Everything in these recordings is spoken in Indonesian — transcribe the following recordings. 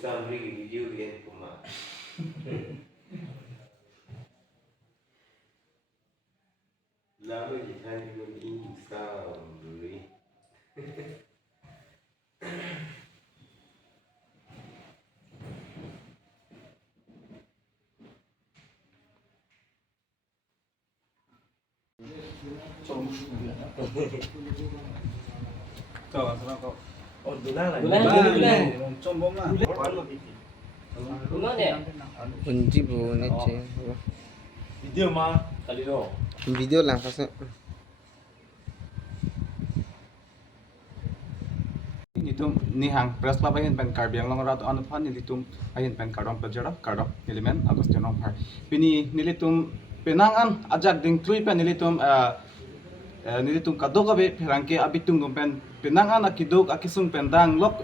Samri video dia cuma. Lalu kita juga Samri. Oh, dulang. Combong lah. Unji bu nece. Video mah kali lo. Video lang pasal. Nitum nihang press club ahin pen card biang long rato anu pan nilitum ahin pen cardong pejara cardong nilimen agustinong par pini nilitum penangan ajak ding tui pen nilitum nilitum kadok abe perangke abitung dum pen penangan akidok akisung pendang lok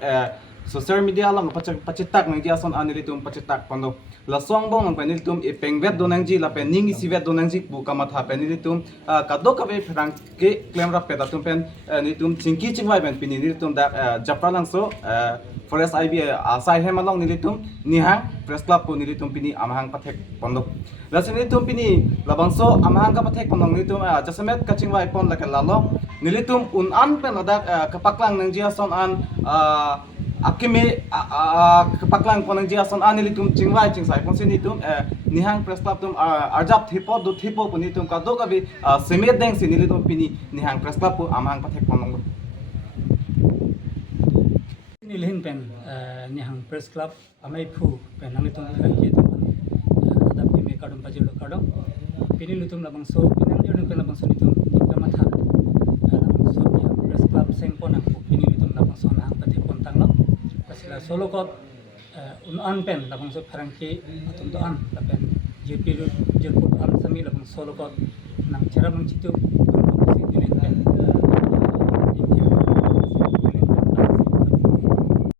social media lang pacetak nang dia son anilitum pacetak pando lasong bong nang penilitum ipengvet donang ji la pening sivet donang ji buka matha penilitum kadok abe perangke klemra pedatum pen nilitum cingki cingwai pen pini nilitum da japra lang so forest ib asai hemalong nilitum nihang press club pu nilitum pini amahang patek pando lasin nilitum pini labangso amahang ka patek pando nilitum jasamet kachingwai pon la lalo nilitum unan pen adak kapaklang nang dia son an akime kapaklang ponang jia son anilitum chingwai chingsai pon sinitum nihang press club tum arjap thipo do thipo punitum kadok abi semet deng sinilitum pini nihang press club pu amhang pathek ponong nilhin pen nihang press club amai phu pen nalitum khaki tum adap ki me kadum pajilo kadum pini lutum labang so pinang jodung pen labang so nitum dikamatha labang so nihang press club sengponang pini lutum labang so nang pathek pon tanglo pasila solo kot unan pen labang so pharangki atum to an lapen jp jerput an sami labang solo kot nang cara mangcitu